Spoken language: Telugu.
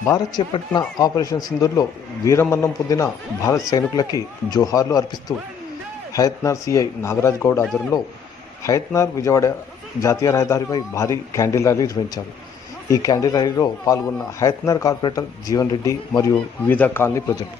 భారత్ చేపట్టిన ఆపరేషన్ సింధూర్లో వీరమరణం పొందిన భారత్ సైనికులకి జోహార్లు అర్పిస్తూ హయత్నార్ సిఐ నాగరాజ్ గౌడ్ ఆధ్వర్యంలో హయత్నార్ విజయవాడ జాతీయ రహదారిపై భారీ క్యాండిల్ ర్యాలీ నిర్వహించారు ఈ క్యాండిల్ ర్యాలీలో పాల్గొన్న హయత్నార్ కార్పొరేటర్ జీవన్ రెడ్డి మరియు వివిధ కాలనీ ప్రజలు